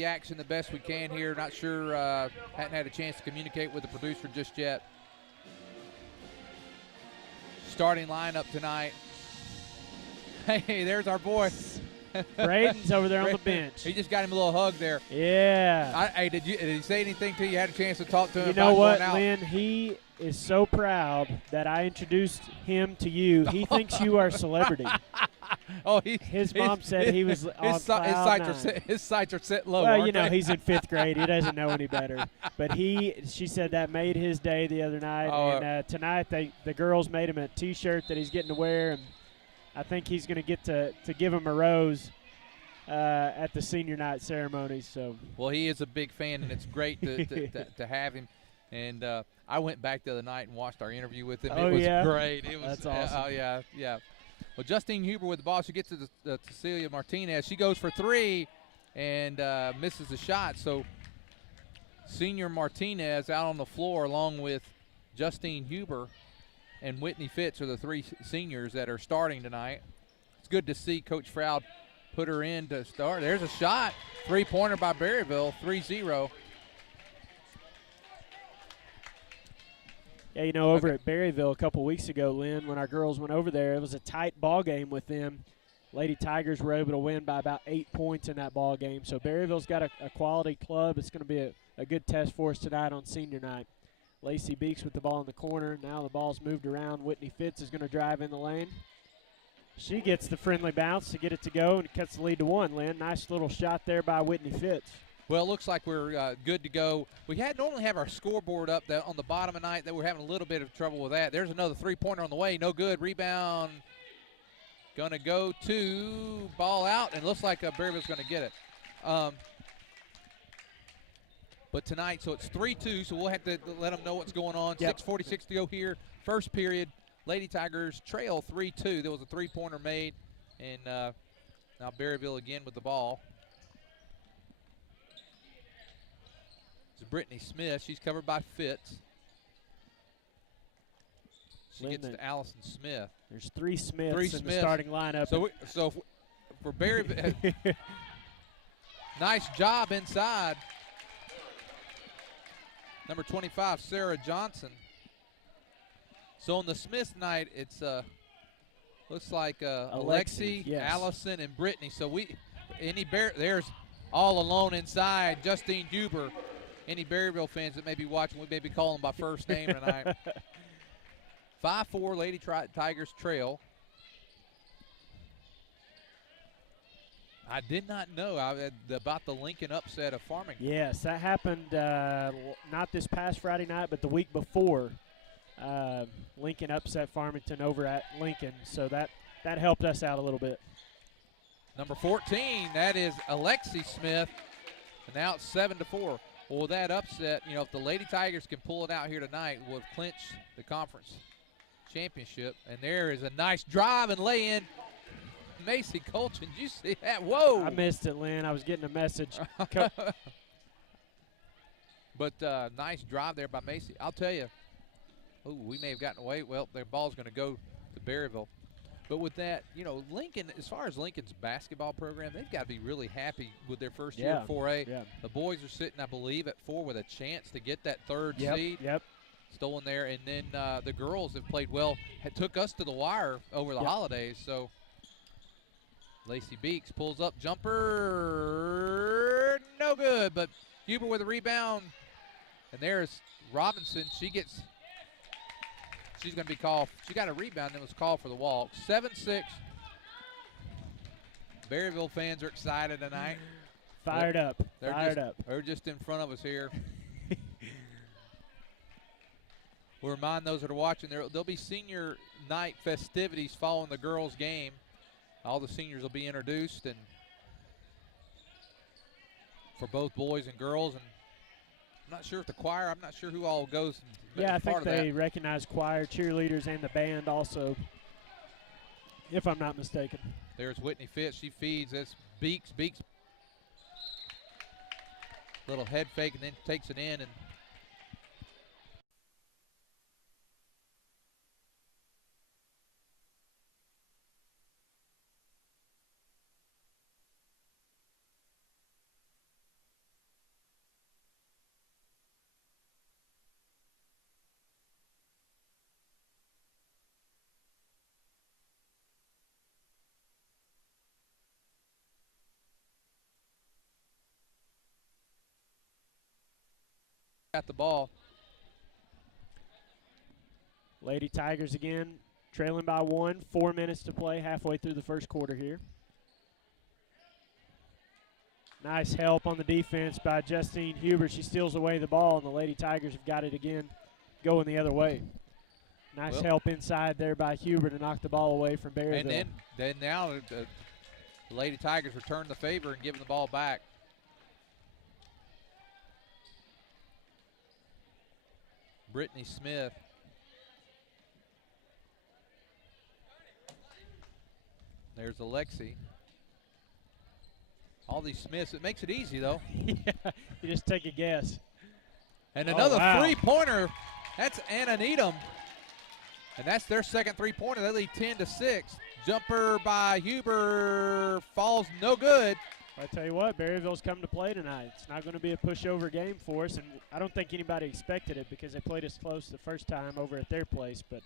the action the best we can here. Not sure, hadn't had a chance to communicate with the producer just yet. Starting lineup tonight. Hey, there's our boy. Braden's over there on the bench. He just got him a little hug there. Yeah. Hey, did he say anything to you? You had a chance to talk to him You about know what, going out? Lynn? He is so proud that I introduced him to you. He thinks you are a celebrity. His mom said he was on cloud nine. His sights are set low. Well, aren't they? he's in 5th grade. He doesn't know any better. But she said that made his day the other night. And tonight the girls made him a T-shirt that he's getting to wear, and I think he's going to get to give him a rose at the senior night ceremony. So. Well, he is a big fan, and it's great to have him. And I went back the other night and watched our interview with him. It was great. It was, That's awesome. Oh, yeah. Well, Justine Huber with the ball. She gets to Cecilia Martinez. She goes for 3 and misses the shot. So senior Martinez out on the floor along with Justine Huber and Whitney Fitz are the 3 seniors that are starting tonight. It's good to see Coach Froud put her in to start. There's a shot. 3-pointer by Berryville, 3-0. Yeah, over at Berryville a couple weeks ago, Lynn, when our girls went over there, it was a tight ball game with them. Lady Tigers were able to win by about 8 points in that ball game. So Berryville's got a quality club. It's going to be a good test for us tonight on senior night. Lacey Beeks with the ball in the corner. Now the ball's moved around. Whitney Fitz is going to drive in the lane. She gets the friendly bounce to get it to go and cuts the lead to 1, Lynn. Nice little shot there by Whitney Fitz. Well, it looks like we're good to go. We normally have our scoreboard up on the bottom of the night. That we're having a little bit of trouble with that. There's another 3-pointer on the way. No good. Rebound. Going to go to ball out, and looks like Berryville's going to get it. But tonight, so it's 3-2, so we'll have to let them know what's going on. Yep. 6:46 to go here. First period, Lady Tigers trail 3-2. There was a 3-pointer made, and now Berryville again with the ball. It's Brittany Smith. She's covered by Fitz. She gets to Allison Smith. There's 3 Smiths in the starting lineup. So for Berryville, nice job inside. Number 25, Sarah Johnson. So on the Smith night, it's looks like Alexi, yes. Allison, and Brittany. So there's all alone inside Justine Huber. Any Berryville fans that may be watching, we may be calling them by first name tonight. 5-4 Lady Tigers trail. I did not know about the Lincoln upset of Farmington. Yes, that happened not this past Friday night, but the week before. Lincoln upset Farmington over at Lincoln, so that helped us out a little bit. Number 14, that is Alexi Smith, and now it's 7-4. Well, that upset, if the Lady Tigers can pull it out here tonight, we'll clinch the conference championship. And there is a nice drive and lay-in. Macy Colchin, did you see that? Whoa! I missed it, Lynn. I was getting a message. But nice drive there by Macy. I'll tell you, we may have gotten away. Well, their ball's going to go to Berryville. But with that, Lincoln, as far as Lincoln's basketball program, they've got to be really happy with their first year at 4A. Yeah. The boys are sitting, I believe, at 4 with a chance to get that third seed. Yep. Still in there. And then the girls have played well. Took us to the wire over the holidays. So Lacey Beeks pulls up. Jumper. No good. But Huber with a rebound. And there's Robinson. She's going to be called. She got a rebound and was called for the walk. 7-6. Berryville fans are excited tonight. Fired up. They're just in front of us here. We'll remind those that are watching, there'll be senior night festivities following the girls' game. All the seniors will be introduced, and for both boys and girls. And I'm not sure if the choir, I'm not sure who all goes. Yeah, I think they recognize choir, cheerleaders, and the band also, if I'm not mistaken. There's Whitney Fitz. She feeds this Beeks. Little head fake and then takes it in. And got the ball. Lady Tigers again trailing by 1. 4 minutes to play, halfway through the first quarter here. Nice help on the defense by Justine Huber. She steals away the ball, and the Lady Tigers have got it again going the other way. Nice help inside there by Huber to knock the ball away from Berryville. And then now the Lady Tigers return the favor and give them the ball back. Brittany Smith. There's Alexi. All these Smiths. It makes it easy, though. Yeah, you just take a guess. And another three-pointer. That's Anna Needham. And that's their second three-pointer. They lead 10-6. Jumper by Huber falls no good. I tell you what, Berryville's come to play tonight. It's not going to be a pushover game for us, and I don't think anybody expected it because they played us close the first time over at their place, but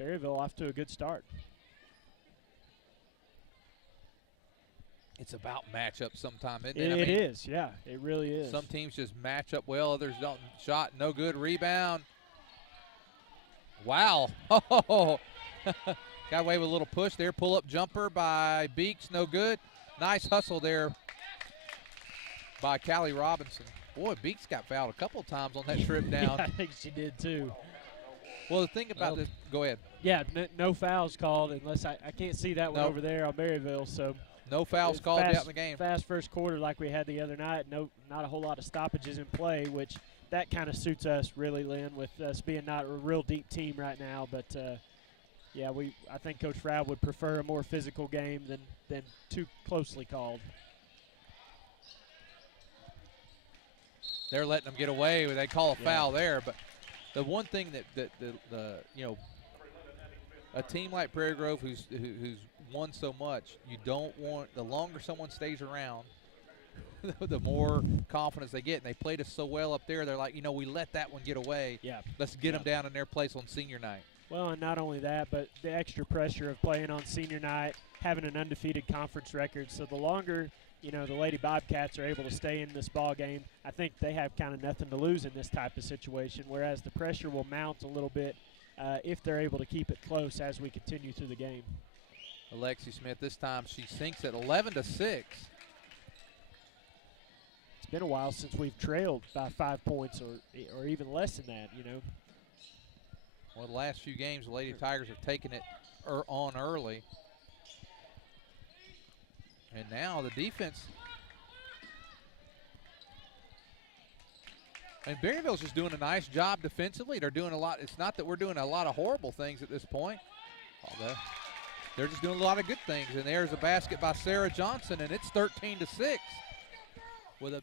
Berryville off to a good start. It's about matchup sometime, isn't it? It is, yeah. It really is. Some teams just match up well, others don't. Shot, no good. Rebound. Wow. Oh, got away with a little push there. Pull-up jumper by Beeks, no good. Nice hustle there by Callie Robinson. Boy, Beeks got fouled a couple times on that trip down. Yeah, I think she did too. Well, the thing about this, go ahead. Yeah, no fouls called unless I can't see that one over there on Berryville, so. No fouls called out in the game. Fast first quarter like we had the other night. Not a whole lot of stoppages in play, which that kind of suits us really, Lynn, with us being not a real deep team right now. But, yeah, I think Coach Froud would prefer a more physical game than too closely called. They're letting them get away. They call a foul there. But the one thing that a team like Prairie Grove who's won so much, you don't want, the longer someone stays around, the more confidence they get. And they played us so well up there. They're like, we let that one get away. Yeah. Let's get them down in their place on senior night. Well, and not only that, but the extra pressure of playing on senior night, having an undefeated conference record. So the longer, the Lady Bobcats are able to stay in this ball game, I think they have kind of nothing to lose in this type of situation, whereas the pressure will mount a little bit if they're able to keep it close as we continue through the game. Alexi Smith, this time she sinks at 11-6. It's been a while since we've trailed by 5 points or even less than that, Well, the last few games, the Lady Tigers have taken it on early. And now the defense. And Berryville's just doing a nice job defensively. They're doing a lot. It's not that we're doing a lot of horrible things at this point. They're just doing a lot of good things. And there's a basket by Sarah Johnson, and it's 13-6 with a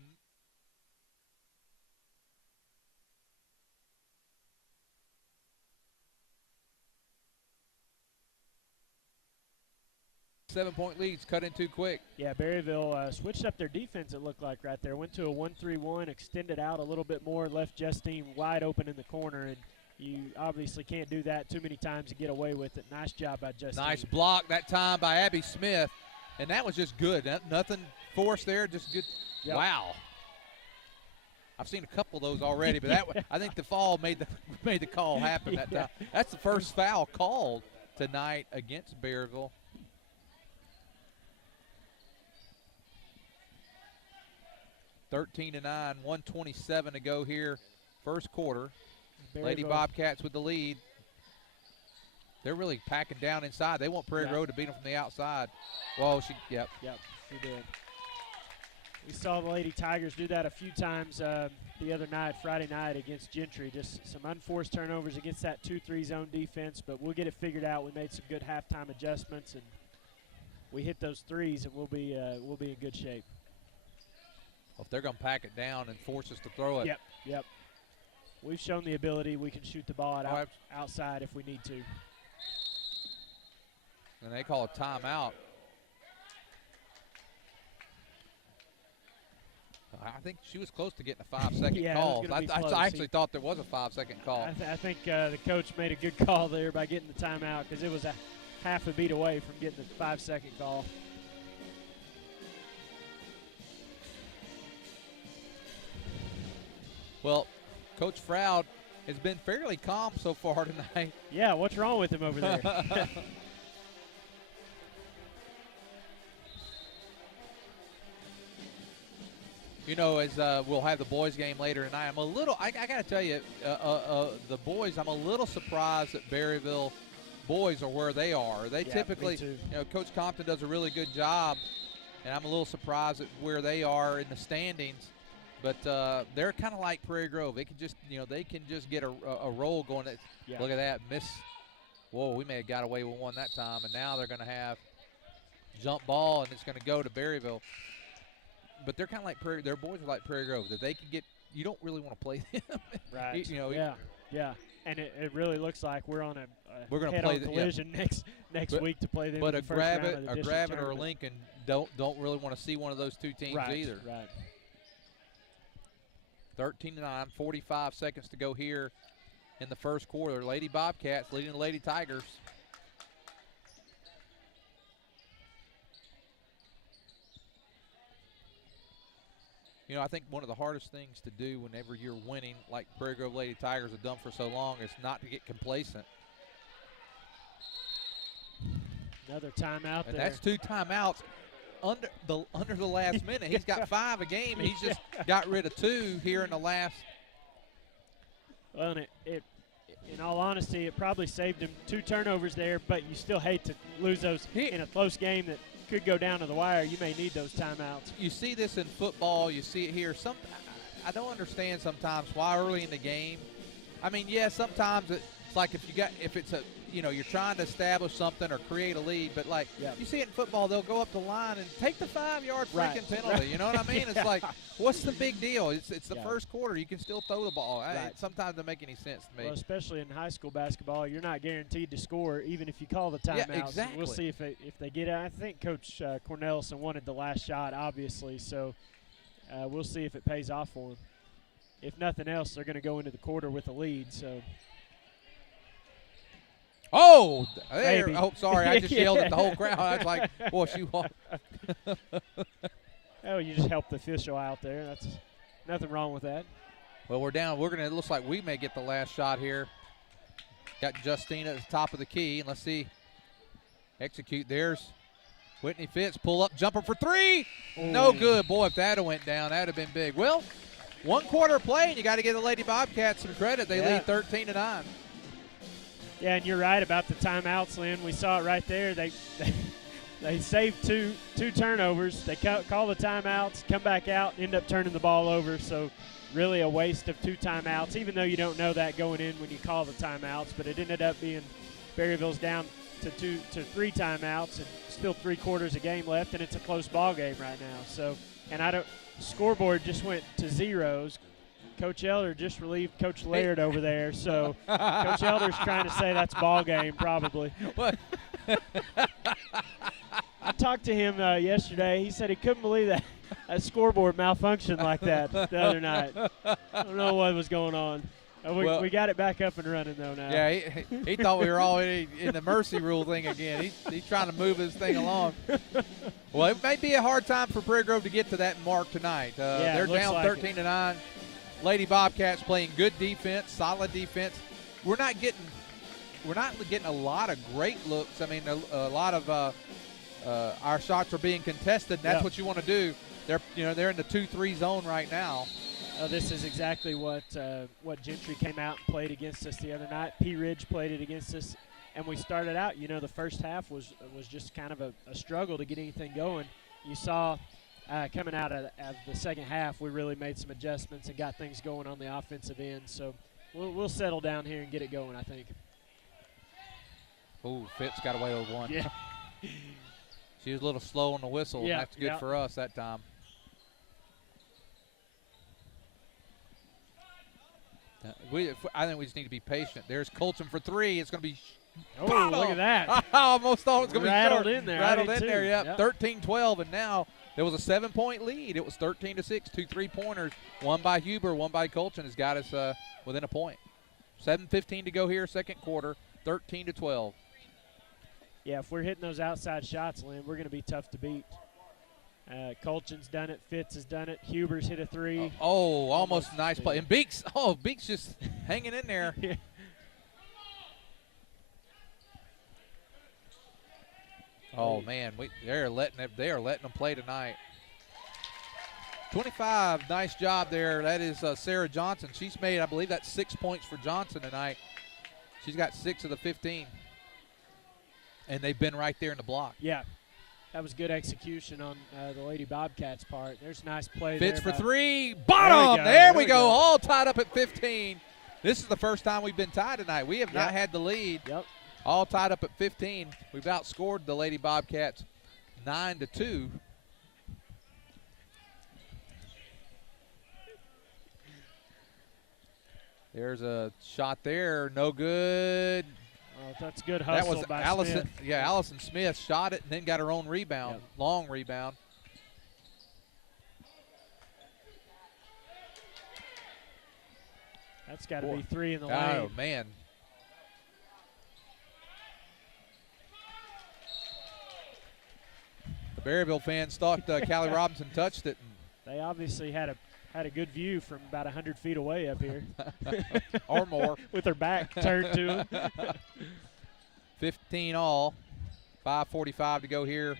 7-point leads cut in too quick. Yeah, Berryville switched up their defense, it looked like, right there. Went to a 1-3-1, extended out a little bit more, left Justine wide open in the corner, and you obviously can't do that too many times and get away with it. Nice job by Justine. Nice block that time by Abby Smith, and that was just good. Nothing forced there, just good. Yep. Wow. I've seen a couple of those already, but I think the fall made the call happen that time. That's the first foul called tonight against Berryville. (13-9), 1:27 to go here, first quarter. Lady Bobcats with the lead. They're really packing down inside. They want Prairie Road to beat them from the outside. Well, yep, she did. We saw the Lady Tigers do that a few times the other night, Friday night against Gentry. Just some unforced turnovers against that 2-3 zone defense, but we'll get it figured out. We made some good halftime adjustments, and we hit those threes, and we'll be in good shape. Well, if they're going to pack it down and force us to throw it. Yep. We've shown the ability. We can shoot the ball outside if we need to. And they call a timeout. I think she was close to getting a 5-second call. I actually thought there was a 5-second call. I think the coach made a good call there by getting the timeout because it was a half a beat away from getting the 5-second call. Well, Coach Froud has been fairly calm so far tonight. Yeah, what's wrong with him over there? You know, as we'll have the boys game later tonight, I got to tell you, the boys, I'm a little surprised that Berryville boys are where they are. They typically, Coach Compton does a really good job, and I'm a little surprised at where they are in the standings. But they're kind of like Prairie Grove. They can just, get a roll going. Look at that miss. Whoa, we may have got away with one that time, and now they're going to have jump ball, and it's going to go to Berryville. But they're kind of like Prairie. Their boys are like Prairie Grove. That they can get. You don't really want to play them. Right. Yeah. And it really looks like we're on we're going to play collision next week to play them. But in the first round of the Gravett or a Lincoln don't really want to see one of those two teams either. Right. 13-9, 45 seconds to go here in the first quarter. Lady Bobcats leading the Lady Tigers. I think one of the hardest things to do whenever you're winning, like Prairie Grove Lady Tigers have done for so long, is not to get complacent. Another timeout and there. That's 2 timeouts under the last minute. He's got 5 a game. He's just got rid of 2 here in the last. Well, and it in all honesty, it probably saved him 2 turnovers there, but you still hate to lose those in a close game that could go down to the wire. You may need those timeouts. You see this in football. You see it here. I don't understand sometimes why early in the game. I mean, sometimes it's like if it's a you're trying to establish something or create a lead, but you see it in football, they'll go up the line and take the 5-yard freaking penalty. You know what I mean? It's like, what's the big deal? It's the first quarter. You can still throw the ball. Sometimes it doesn't make any sense to me. Well, especially in high school basketball, you're not guaranteed to score even if you call the timeout. Yeah, exactly. We'll see if they get it. I think Coach Cornelison wanted the last shot, obviously, so we'll see if it pays off for him. If nothing else, they're going to go into the quarter with a lead. So. Oh, there. Oh, sorry. I just yelled at the whole crowd. I was like, boy, she walked. Oh, you just helped the official out there. That's nothing wrong with that. Well, we're down. It looks like we may get the last shot here. Got Justine at the top of the key. And let's see. Execute. There's Whitney Fitz. Pull up. Jumper for 3. Ooh. No good. Boy, if that had went down, that would have been big. Well, 1 quarter play, and you got to give the Lady Bobcats some credit. They lead 13-9. Yeah, and you're right about the timeouts, Lynn. We saw it right there. They saved two turnovers. They call the timeouts, come back out, end up turning the ball over. So really a waste of 2 timeouts, even though you don't know that going in when you call the timeouts. But it ended up being Berryville's down to 3 timeouts and still 3 quarters of game left, and it's a close ball game right now. So, and scoreboard just went to zeros. Coach Elder just relieved Coach Laird over there, so Coach Elder's trying to say that's ball game probably. What? I talked to him yesterday. He said he couldn't believe that scoreboard malfunctioned like that the other night. I don't know what was going on. We got it back up and running, though, now. Yeah, he thought we were already in the mercy rule thing again. He's trying to move his thing along. Well, it may be a hard time for Prairie Grove to get to that mark tonight. They're down 13-9. Lady Bobcats playing good defense, solid defense. We're not getting a lot of great looks. I mean, a lot of our shots are being contested. And that's what you want to do. They're in the 2-3 zone right now. This is exactly what Gentry came out and played against us the other night. P. Ridge played it against us, and we started out. The first half was just kind of a struggle to get anything going. You saw. Coming out of the second half, we really made some adjustments and got things going on the offensive end. So we'll settle down here and get it going, I think. Oh, Fitz got away with one. Yeah. She was a little slow on the whistle, and that's good for us that time. I think we just need to be patient. There's Colton for 3. It's going to be Oh, look at that. I almost thought it was going to be rattled in there. Rattled in there, yep. 13-12, and now there was a 7-point lead. It was 13-6, 2 3-pointers. One by Huber, one by Colton has got us within a point. 7:15 to go here, second quarter, 13-12. Yeah, if we're hitting those outside shots, Lynn, we're going to be tough to beat. Colchin's done it. Fitz has done it. Huber's hit a three. Almost nice play. And Beeks, Beeks just hanging in there. Yeah. Oh man, they are letting them play tonight. 25, nice job there. That is Sarah Johnson. She's made, I believe, that's 6 points for Johnson tonight. She's got 6 of the 15, and they've been right there in the block. Yeah, that was good execution on the Lady Bobcats' part. There's a nice play. Fitz there for three, bottom. There we go. go. All tied up at 15. This is the first time we've been tied tonight. We have not had the lead. Yep. All tied up at 15. We've outscored the Lady Bobcats 9-2. There's a shot there, no good. Oh, that's good hustle that was by Allison. Smith. Yeah, Allison Smith shot it and then got her own rebound, long rebound. That's got to be 3 in the lane. Oh man. The Berryville fans thought Callie Robinson touched it. They obviously had a good view from about 100 feet away up here. Or more. With her back turned to them. 15 all. 5:45 to go here.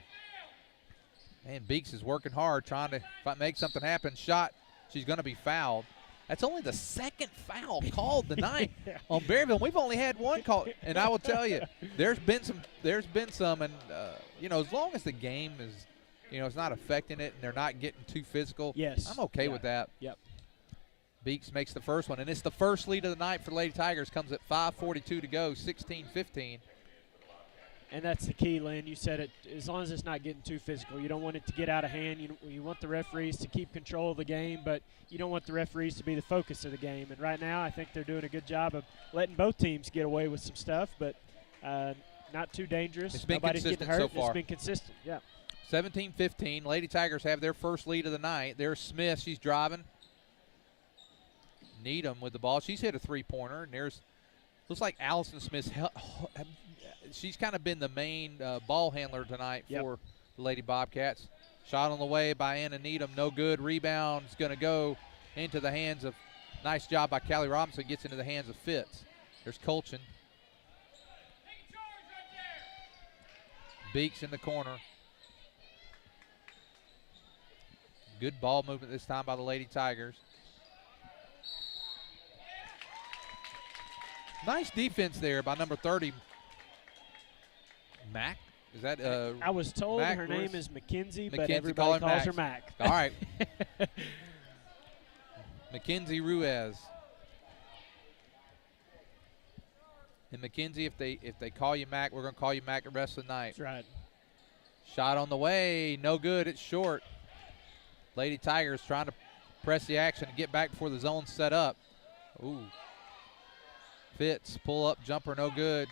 Man, Beeks is working hard trying to make something happen. Shot. She's going to be fouled. That's only the second foul called tonight on Berryville. We've only had one call, and I will tell you, there's been some, and as long as the game is, it's not affecting it and they're not getting too physical. Yes, I'm okay with that. Yep. Beeks makes the first one, and it's the first lead of the night for Lady Tigers. Comes at 5:42 to go, 16-15. And that's the key, Lynn. You said it. As long as it's not getting too physical, you don't want it to get out of hand. You want the referees to keep control of the game, but you don't want the referees to be the focus of the game. And right now, I think they're doing a good job of letting both teams get away with some stuff, but not too dangerous. It's been Nobody's consistent getting hurt. so far. It's been consistent. Yeah. 17-15. Lady Tigers have their first lead of the night. There's Smith. She's driving. Needham with the ball. She's hit a three-pointer, and looks like Allison Smith's she's kind of been the main ball handler tonight for the Lady Bobcats. Shot on the way by Anna Needham, no good. Rebound's going to go into the hands of, nice job by Callie Robinson, gets into the hands of Fitz. There's Colchin. Beeks in the corner. Good ball movement this time by the Lady Tigers. Nice defense there by number 30, Mac. Is that I was told Mac her name is Mackenzie, but Mackenzie, everybody calls her Mac. All right. Mackenzie Ruiz. And Mackenzie, if they call you Mac, we're going to call you Mac the rest of the night. That's right. Shot on the way, no good. It's short. Lady Tigers trying to press the action and get back before the zone's set up. Ooh. Fitz, pull up, jumper, no good.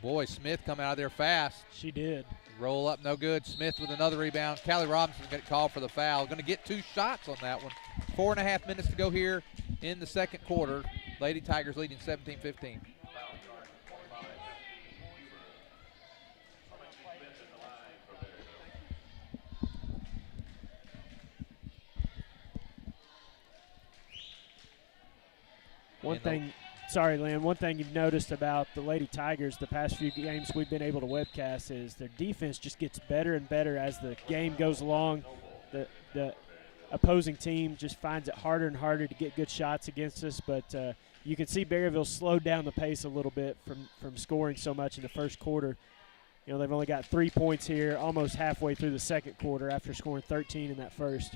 Boy, Smith coming out of there fast. She did. Roll up, no good. Smith with another rebound. Callie Robinson's going to call for the foul. Going to get 2 shots on that one. 4.5 minutes to go here in the second quarter. Lady Tigers leading 17-15. One thing you've noticed about the Lady Tigers the past few games we've been able to webcast is their defense just gets better and better as the game goes along. The opposing team just finds it harder and harder to get good shots against us, but you can see Berryville slowed down the pace a little bit from scoring so much in the first quarter. They've only got 3 points here almost halfway through the second quarter after scoring 13 in that first.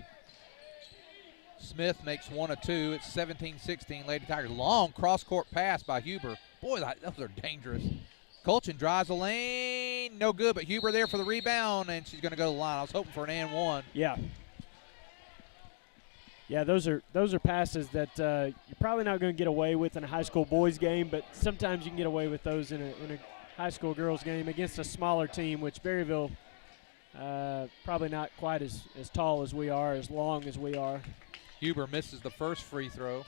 Smith makes 1 of 2. It's 17-16. Lady Tigers. Long cross-court pass by Huber. Boy, those are dangerous. Colchin drives the lane. No good, but Huber there for the rebound, and she's going to go to the line. I was hoping for an and one. Yeah. Yeah, those are passes that you're probably not going to get away with in a high school boys game, but sometimes you can get away with those in a high school girls game against a smaller team, which Berryville probably not quite as tall as we are, as long as we are. Huber misses the first free throw. I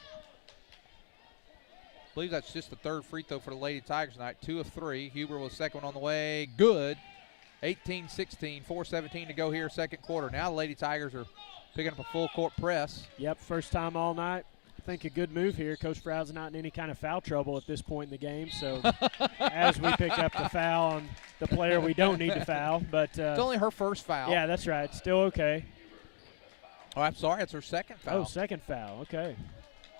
believe that's just the third free throw for the Lady Tigers tonight. 2 of 3. Huber was second on the way. Good. 18-16, 4:17 to go here, second quarter. Now the Lady Tigers are picking up a full court press. Yep, first time all night. I think a good move here. Coach Froud's not in any kind of foul trouble at this point in the game. So as we pick up the foul on the player we don't need to foul. But it's only her first foul. Yeah, that's right. Still okay. Oh, I'm sorry. It's her second foul. Oh, second foul. Okay.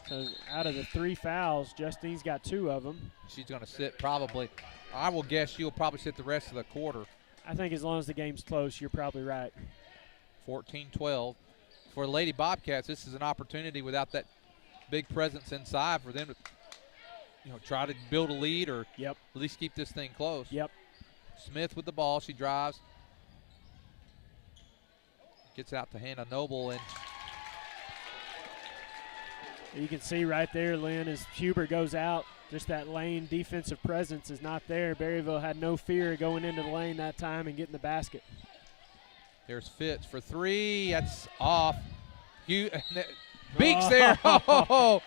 So out of the 3 fouls, Justine's got 2 of them. She's going to sit probably. I will guess she'll probably sit the rest of the quarter. I think as long as the game's close, you're probably right. 14-12. For the Lady Bobcats, this is an opportunity without that big presence inside for them to try to build a lead or at least keep this thing close. Yep. Smith with the ball. She drives. Gets out to Hannah Noble. And you can see right there, Lynn, as Huber goes out, just that lane defensive presence is not there. Berryville had no fear of going into the lane that time and getting the basket. There's Fitz for 3. That's off. Beeks there. Oh,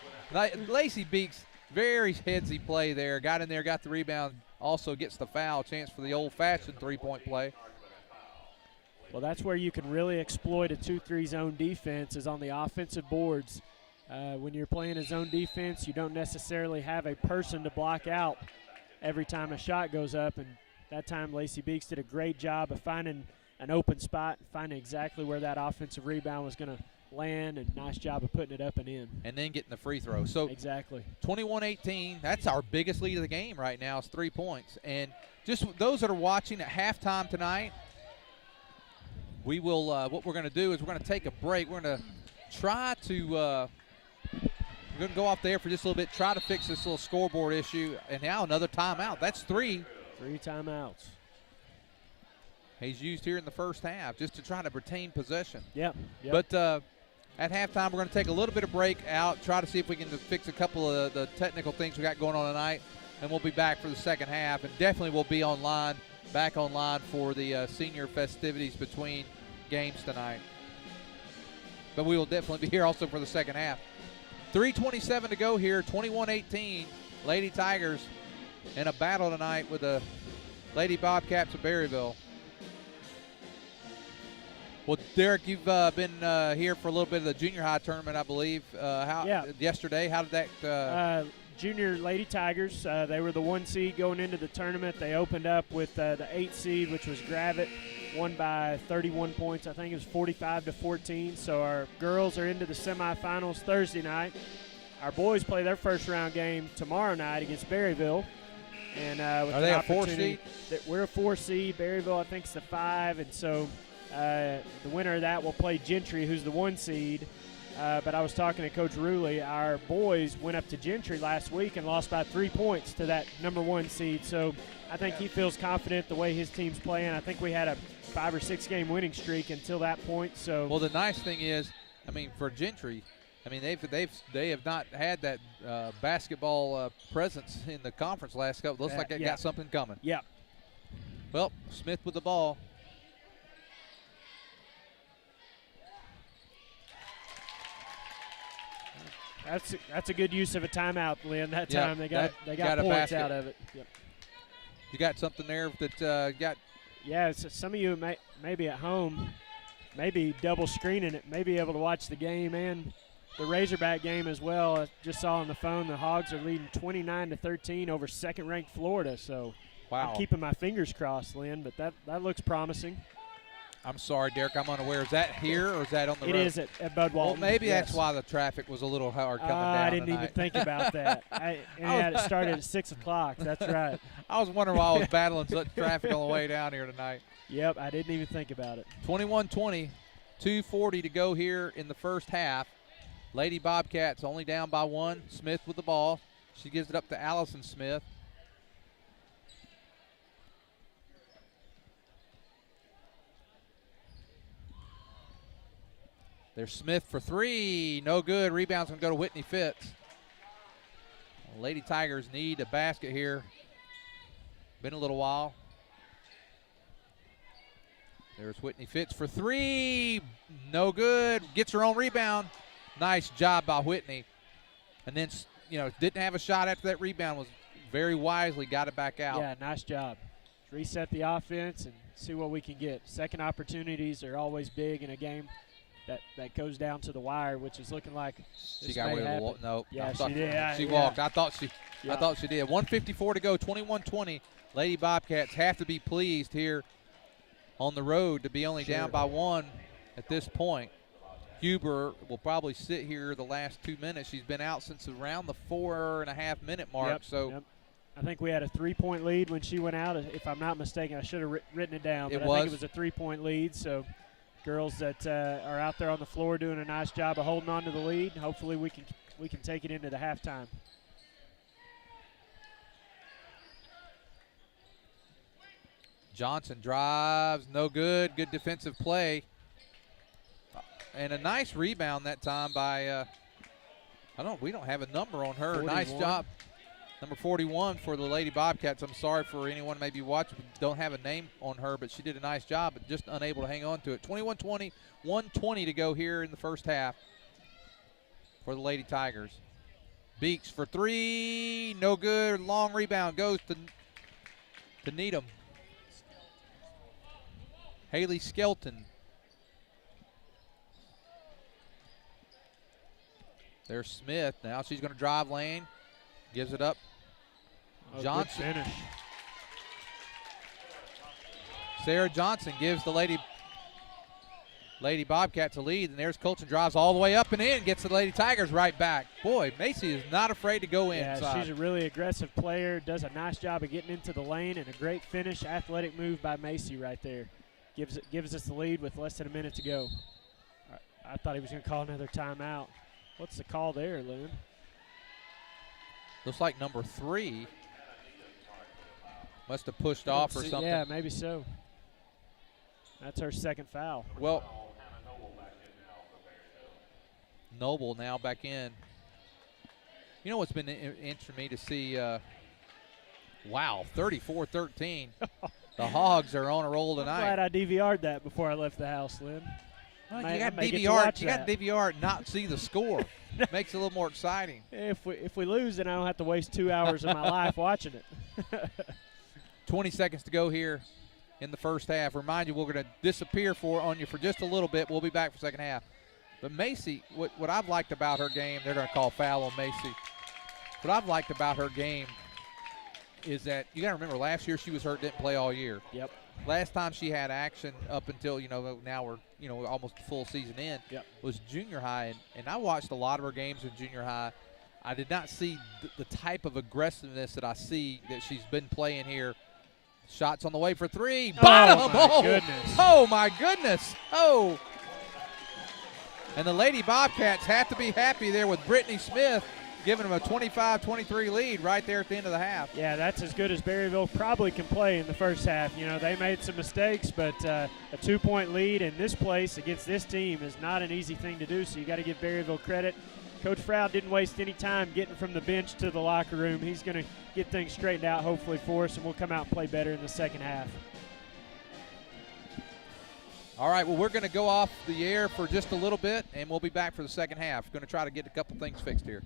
Lacey Beeks, very headsy play there. Got in there, got the rebound. Also gets the foul. Chance for the old-fashioned three-point play. Well, that's where you can really exploit a 2-3 zone defense is on the offensive boards. When you're playing a zone defense, you don't necessarily have a person to block out every time a shot goes up. And that time, Lacey Beeks did a great job of finding an open spot, finding exactly where that offensive rebound was going to land, and nice job of putting it up and in. And then getting the free throw. So exactly. 21-18, that's our biggest lead of the game right now is 3 points. And just those that are watching at halftime tonight, we will, what we're going to do is we're going to take a break. We're going to try to, we're going to go off there for just a little bit, try to fix this little scoreboard issue. And now another timeout. That's 3. 3 timeouts. He's used here in the first half just to try to retain possession. Yep. But at halftime, we're going to take a little bit of break out, try to see if we can fix a couple of the technical things we got going on tonight, and we'll be back for the second half. And definitely we'll be back online for the senior festivities between games tonight. But we will definitely be here also for the second half. 3:27 to go here, 21-18. Lady Tigers in a battle tonight with the Lady Bobcats of Berryville. Well, Derek, you've been here for a little bit of the junior high tournament, I believe. Yesterday, how did that? Junior Lady Tigers, they were the 1 seed going into the tournament. They opened up with the 8 seed, which was Gravett, won by 31 points. I think it was 45-14. So our girls are into the semifinals Thursday night. Our boys play their first round game tomorrow night against Berryville. And with are they a 4 seed? We're a 4 seed. Berryville, I think, is the 5, and so the winner of that will play Gentry, who's the 1 seed. But I was talking to Coach Ruley. Our boys went up to Gentry last week and lost by 3 points to that number 1 seed. So I think he feels confident the way his team's playing. I think we had a 5 or 6 game winning streak until that point. So well, the nice thing is, I mean, for Gentry, I mean they have not had that basketball presence in the conference last couple. Looks like they got something coming. Yeah. Well, Smith with the ball. That's a good use of a timeout, Lynn. That time they got points out of it. Yep. You got something there that got. Yeah, so some of you maybe at home, maybe double screening it, may be able to watch the game and the Razorback game as well. I just saw on the phone the Hogs are leading 29-13 over second-ranked Florida. So wow. I'm keeping my fingers crossed, Lynn, but that looks promising. I'm sorry, Derek, I'm unaware. Is that here or is that on the road? It is at Bud Walton. Well, maybe that's why the traffic was a little hard coming down I didn't tonight. even think about that. It started at 6 o'clock. That's right. I was wondering why I was battling such traffic on the way down here tonight. Yep, I didn't even think about it. 21-20, 2:40 to go here in the first half. Lady Bobcats only down by 1. Smith with the ball. She gives it up to Allison Smith. There's Smith for 3. No good. Rebound's going to go to Whitney Fitz. Lady Tigers need a basket here. Been a little while. There's Whitney Fitz for 3. No good. Gets her own rebound. Nice job by Whitney. And then, didn't have a shot after that rebound. Was very wisely got it back out. Yeah, nice job. Reset the offense and see what we can get. Second opportunities are always big in a game that goes down to the wire, which is looking like she got rid of the wall. No, yeah, she did. She walked. I thought she did. 1:54 to go. 21-20. Lady Bobcats have to be pleased here on the road to be only down by 1 at this point. Huber will probably sit here the last 2 minutes. She's been out since around the 4.5-minute mark. I think we had a 3-point lead when she went out, if I'm not mistaken. I should have written it down, but I think it was a 3-point lead. So girls that are out there on the floor doing a nice job of holding on to the lead. Hopefully we can take it into the halftime. Johnson drives, no good. Good defensive play. And a nice rebound that time by, we don't have a number on her. 41. Nice job. Number 41 for the Lady Bobcats. I'm sorry for anyone maybe watching, don't have a name on her, but she did a nice job, but just unable to hang on to it. 21-20, 1:20 to go here in the first half for the Lady Tigers. Beeks for three, no good. Long rebound goes to Needham. Haley Skelton. There's Smith. Now she's going to drive lane. Gives it up. Johnson. Good finish. Sarah Johnson gives the Lady Bobcats a lead, and there's Colton, drives all the way up and in, gets the Lady Tigers right back. Boy, Macy is not afraid to go inside. Yeah, she's a really aggressive player, does a nice job of getting into the lane, and a great finish, athletic move by Macy right there. Gives us the lead with less than a minute to go. I thought he was going to call another timeout. What's the call there, Lynn? Looks like number 3 must have pushed off or something. Yeah, maybe so. That's her second foul. Well, Noble now back in. You know what's been interesting to me to see, wow, 34-13. The Hogs are on a roll tonight. I'm glad I DVR'd that before I left the house, Lynn. Well, you got DVR and not see the score. Makes it a little more exciting. If we lose, then I don't have to waste 2 hours of my life watching it. 20 seconds to go here in the first half. Remind you, we're going to disappear on you for just a little bit. We'll be back for second half. But Macy, what I've liked about her game, they're going to call foul on Macy. What I've liked about her game is that you got to remember last year she was hurt, didn't play all year. Yep. Last time she had action up until, now we're, almost a full season in, was junior high. And I watched a lot of her games in junior high. I did not see the type of aggressiveness that I see that she's been playing here. Shots on the way for three. Bottom. Oh, my goodness. Oh. And the Lady Bobcats have to be happy there with Brittany Smith giving them a 25-23 lead right there at the end of the half. Yeah, that's as good as Berryville probably can play in the first half. They made some mistakes, but a 2-point lead in this place against this team is not an easy thing to do, so you got to give Berryville credit. Coach Froud didn't waste any time getting from the bench to the locker room. He's going to get things straightened out hopefully for us, and we'll come out and play better in the second half. All right, well, we're going to go off the air for just a little bit, and we'll be back for the second half. Going to try to get a couple things fixed here.